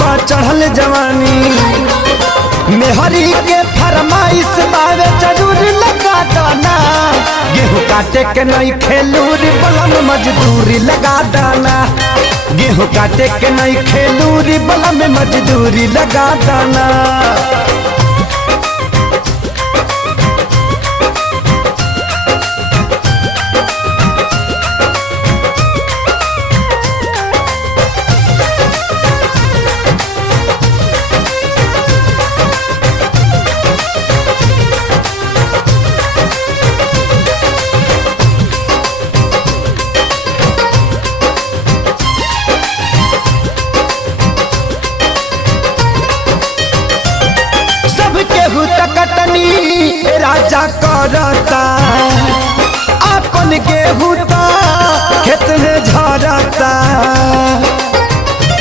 बा चढ़ल जवानी मेहरी के फरमाइश बावे जरूर लगा दाना। गेहूँ काटे के नहीं खेलूरी बलम मजदूरी लगा दाना। गेहूँ काटे के नहीं खेलूरी बलम मजदूरी लगा दाना। केहू तकतनी राजा करता अपन गेहूँ